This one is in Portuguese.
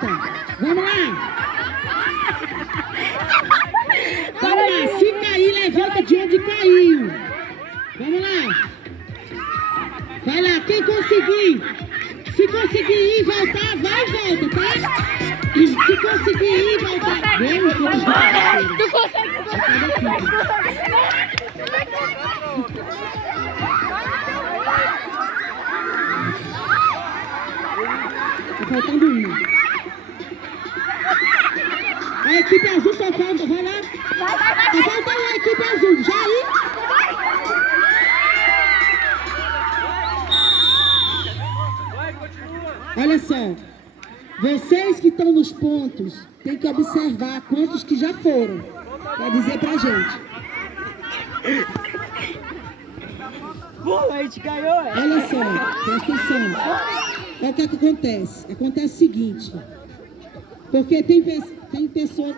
volta. Vamos lá. Vamos lá, se cair, levanta de onde caiu. Vamos lá. Vai lá, quem conseguir. Se conseguir ir e voltar, vai e volta, tá? E se conseguir ir e voltar... Vamos, Tu consegue, Tá faltando um. A equipe azul só falta, vai lá. Tá faltando a equipe azul, já aí? Olha só, vocês que estão nos pontos, tem que observar quantos que já foram, para dizer pra gente. Pô, a gente ganhou, Olha só, presta atenção. Olha o que acontece. Acontece o seguinte, porque tem pessoas...